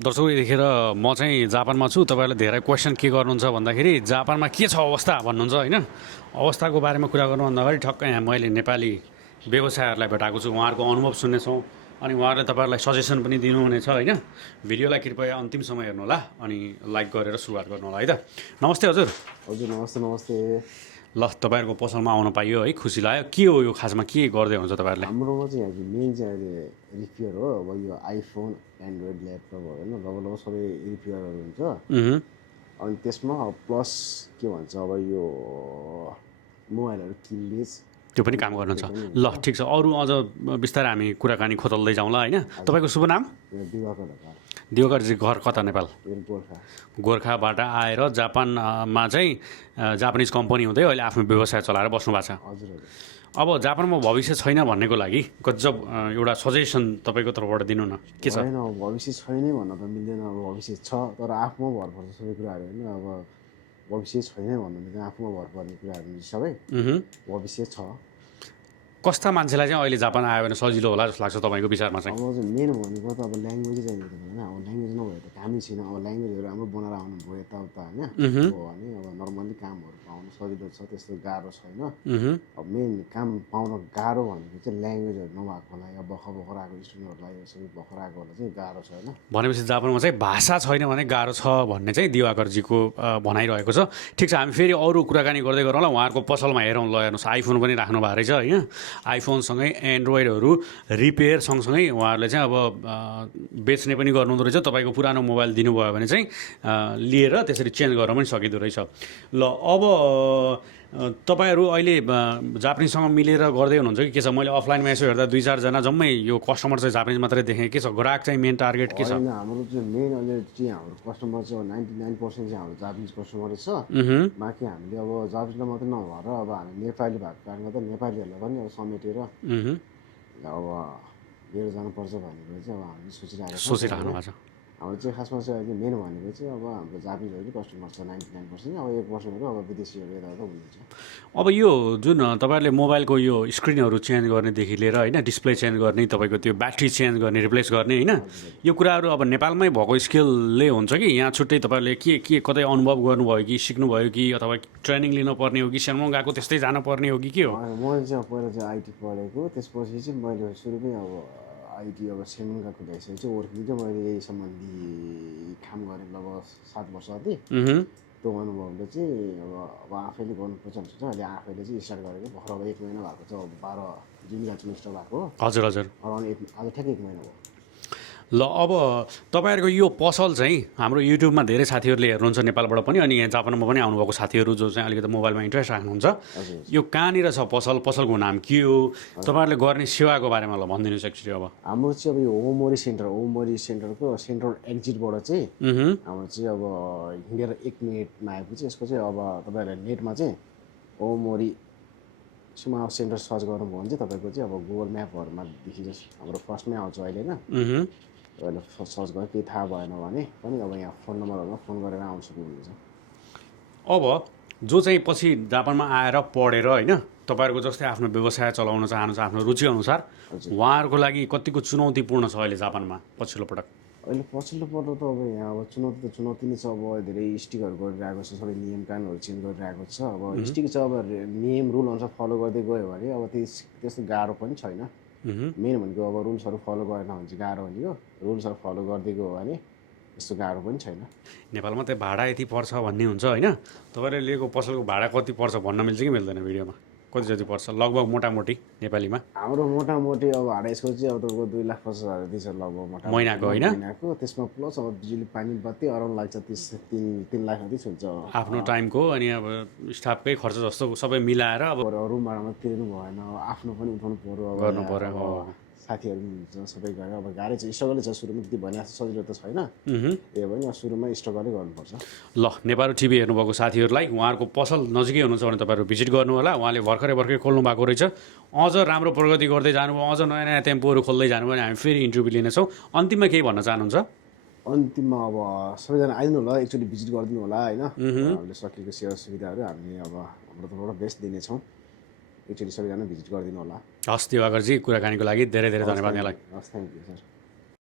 दर्शक यतिखेर म चाहिँ जापानमा छु। तपाईँहरूले धेरै क्वेसन के गर्नुहुन्छ भन्दाखेरि जापानमा के छ अवस्था भन्नुहुन्छ होइन। अवस्थाको बारेमा कुरा गर्नु भन्दाखेरि ठक्कै यहाँ मैले नेपाली व्यवसायहरूलाई भेटाएको छु, उहाँहरूको अनुभव सुन्नेछौँ अनि उहाँहरूले तपाईँहरूलाई सजेसन पनि दिनुहुनेछ होइन। भिडियोलाई कृपया अन्तिमसम्म हेर्नु होला अनि लाइक गरेर सुरुवात गर्नु होला है त। नमस्ते हजुर। हजुर नमस्ते नमस्ते। ल तपाईँहरूको पसलमा आउन पाइयो है, खुसी लाग्यो। के हो यो खासमा, के गर्दै हुन्छ तपाईँहरूले? हाम्रोमा चाहिँ हजुर मेन चाहिँ अहिले रिपेयर हो। अब यो आइफोन एन्ड्रोइड ल्यापटप होइन लगभग सबै रिपेयरहरू हुन्छ। अनि त्यसमा प्लस के भन्छ अब यो मोबाइलहरू किन्नेछ त्यो पनि काम गर्नुहुन्छ। ल ठिक छ, अरू अझ बिस्तारै हामी कुराकानी खोतल्दै जाउँला होइन। तपाईँको शुभ नाम? दिवाकर ढकाल। दिवाकरजी घर कता नेपाल? गोर्खा। गोर्खाबाट आएर जापानमा चाहिँ जापानिज कम्पनी हुँदै अहिले आफ्नो व्यवसाय चलाएर बस्नु भएको छ। हजुर हजुर। अब जापानमा भविष्य छैन भन्नेको लागि गजब एउटा सजेसन तपाईँको तर्फबाट दिनु न, के छ? होइन अब भविष्य छैनै भन्न त मिल्दैन। अब भविष्य छ तर आफूमा भर पर्छ सबै कुराहरू होइन। अब भविष्य छैन भन्नु मिल्दैन, आफूमा भर पर्ने कुराहरू सबै भविष्य छ। कस्ता मान्छेलाई चाहिँ अहिले जापान आयो भने सजिलो होला जस्तो लाग्छ तपाईँको विचारमा चाहिँ? अब चाहिँ मेन भनेको त अब ल्याङ्ग्वेजै चाहियो होइन। अब ल्याङ्ग्वेज नभए त कामै छैन। अब ल्याङ्ग्वेजहरू राम्रो बनाएर आउनुभयो यताउता होइन। हो भने अब नर्मल्ली कामहरू पाउनु सजिलो छ, त्यस्तो गाह्रो छैन। अब मेन काम पाउन गाह्रो भनेको चाहिँ ल्याङ्ग्वेजहरू नभएकोलाई, अब भर्खर आएको स्टुडेन्टहरूलाई सबै भर्खर आएकोहरूलाई चाहिँ गाह्रो छ होइन। भनेपछि जापानमा चाहिँ भाषा छैन भने गाह्रो छ भन्ने चाहिँ दिवाकरजीको भनाइरहेको छ। ठिक छ, हामी फेरि अरू कुराकानी गर्दै गरौँ ल। उहाँहरूको पसलमा हेरौँ ल। हेर्नुहोस्, आइफोन पनि राख्नु भएको रहेछ होइन। आइफोनसँगै एन्ड्रोइडहरू रिपेयर सँगसँगै उहाँहरूले चाहिँ अब बेच्ने पनि गर्नुहुँदो रहेछ। तपाईँको पुरानो मोबाइल दिनुभयो भने चाहिँ लिएर त्यसरी चेन्ज गर्न पनि सकिँदो रहेछ। ल अब तपाईँहरू अहिले जापानिजसँग मिलेर गर्दै हुनुहुन्छ कि के छ? मैले अफलाइनमा यसो हेर्दा 2-4 जना जम्मै यो कस्टमर चाहिँ जापानिज मात्रै देखेँ। के छ ग्राहक चाहिँ मेन टार्गेट के छ? होइन हाम्रो चाहिँ मेन अहिले चाहिँ हाम्रो कस्टमर चाहिँ 99% चाहिँ हाम्रो जापानिज कस्टमरै छ। बाँकी हामीले अब जापानिजलाई मात्रै नभएर अब हामी नेपाली भएको कारणले गर्दा नेपालीहरूलाई पनि अब समेटेर अब लिएर जानुपर्छ भनेर चाहिँ अब हामीले सोचिराख्नु भएको छ। हाम्रो चाहिँ खासमा चाहिँ अहिले मेन भनेको चाहिँ अब हाम्रो जापानिजहरू कस्टमर छ 99%। अब 1%हरू अब विदेशीहरू यताउता हुनुहुन्छ। अब यो जुन तपाईँहरूले मोबाइलको यो स्क्रिनहरू चेन्ज गर्नेदेखि लिएर होइन, डिस्प्ले चेन्ज गर्ने, तपाईँको त्यो ब्याट्री चेन्ज गर्ने, रिप्लेस गर्ने होइन, यो कुराहरू अब नेपालमै भएको स्किलले हुन्छ कि यहाँ छुट्टै तपाईँहरूले के कतै अनुभव गर्नुभयो कि सिक्नुभयो कि अथवा ट्रेनिङ लिनुपर्ने हो कि सानो गएको त्यस्तै जानुपर्ने हो कि के हो? मैले चाहिँ पहिला चाहिँ आइटी पढेको, त्यसपछि चाहिँ मैले सुरुमै अब आइटी अब सेमन गएको भइसकेपछि वर्किङ चाहिँ मैले यही सम्बन्धी काम गरेँ लगभग 7 वर्ष अघि। त्यो अनुभवले चाहिँ अब आफैले गर्नुपर्छ भनेर चाहिँ अहिले आफैले चाहिँ स्टार्ट गरेको। भर्खर अब 1 महिना भएको छ। अब 12 जुन सेमिस्टर भएको। हजुर हजुर। आज ठ्याक्कै 1 महिना भयो। ल अब तपाईँहरूको यो पसल चाहिँ हाम्रो युट्युबमा धेरै साथीहरूले हेर्नुहुन्छ नेपालबाट पनि अनि यहाँ जापानमा पनि आउनुभएको साथीहरू जो चाहिँ अलिकति मोबाइलमा इन्ट्रेस्ट राख्नुहुन्छ। यो कहाँनिर छ पसल, पसलको नाम के हो, तपाईँहरूले गर्ने सेवाको बारेमा ल भनिदिनुहोस् एकचोटि। अब हाम्रो चाहिँ अब यो ओमोरी सेन्टरको सेन्ट्रल एक्जिटबाट चाहिँ हाम्रो चाहिँ अब हिँडेर 1 मिनटमा आएपछि यसको चाहिँ अब तपाईँहरूलाई नेटमा चाहिँ ओमोरी सेन्टर सर्च गर्नुभयो भने चाहिँ तपाईँको चाहिँ अब गुगल म्यापहरूमा देखिन्छ। हाम्रो फर्स्टमै आउँछ अहिले होइन। अहिले सर्च गरेर केही थाहा भएन भने पनि अब यहाँ फोन नम्बरहरूमा फोन गरेर आउन सक्नुहुन्छ। अब जो चाहिँ पछि जापानमा आएर पढेर होइन तपाईँहरूको जस्तै आफ्नो व्यवसाय चलाउन चाहनुहुन्छ आफ्नो रुचिअनुसार, उहाँहरूको लागि कतिको चुनौतीपूर्ण छ अहिले जापानमा पछिल्लो पटक? अहिले पछिल्लो पल्ट त अब यहाँ अब चुनौती नै छ। अब धेरै स्टिकहरू गरिरहेको छ, सबै नियम कानुनहरू चेन्ज गरिरहेको छ। अब स्टिक चाहिँ अब नियम रुल अनुसार फलो गर्दै गयो भने अब त्यस्तो गाह्रो पनि छैन। मेन भनेको अब रुल्सहरू फलो गरेन भने चाहिँ गाह्रो भनेको, रुल्सहरू फलो गर्दै गयो भने त्यस्तो गाह्रो पनि छैन। नेपालमा त भाडा यति पर्छ भन्ने हुन्छ होइन, तपाईँले लिएको पसलको भाडा कति पर्छ भन्न मिल्छ कि मिल्दैन भिडियोमा? कति जति पर्छ लगभग मोटामोटी नेपालीमा? हाम्रो मोटामोटी अब भाडा यसको चाहिँ अब तपाईँको 2,50,000 दिन्छ लगभग मोटामोटी महिनाको होइन। महिनाको। त्यसमा प्लस अब बिजुली पानी बत्ती अराउन्ड लाग्छ 3 लाख जति हुन्छ आफ्नो टाइमको अनि अब स्टाफकै खर्च जस्तो सबै मिलाएर। अब रुम भाडामा तिर्नु भएन, आफ्नो पनि उठाउनु पर्यो, अब गर्नु पर्यो। साथीहरू हुन्छ सबै गरेर अब गाह्रै छ, स्ट्रगलै छ। सुरुमा त्यति भने जस्तो सजिलो त छैन। त्यही पनि सुरुमा स्ट्रगलै गर्नुपर्छ। ल नेपाली टिभी हेर्नुभएको साथीहरूलाई उहाँहरूको पसल नजिकै हुनुहुन्छ भने तपाईँहरू भिजिट गर्नु होला। उहाँले भर्खरै खोल्नु भएको रहेछ। अझ राम्रो प्रगति गर्दै जानुभयो, अझ नयाँ नयाँ टेम्पोहरू खोल्दै जानुभयो भने हामी फेरि इन्टरभ्यू लिनेछौँ। अन्तिममा केही भन्न चाहनुहुन्छ? अन्तिममा अब सबैजना आइदिनु होला, एकचोटि भिजिट गरिदिनु होला होइन। हामीले सकेको सेवा सुविधाहरू हामीले अब हाम्रो तर्फबाट बेस्ट दिनेछौँ। एकचोटि सबैजना भिजिट गरिदिनु होला। हस् दिवाकरजी, कुराकानीको लागि धेरै धेरै धन्यवाद यहाँलाई। हस्, थ्याङ्क यू सर।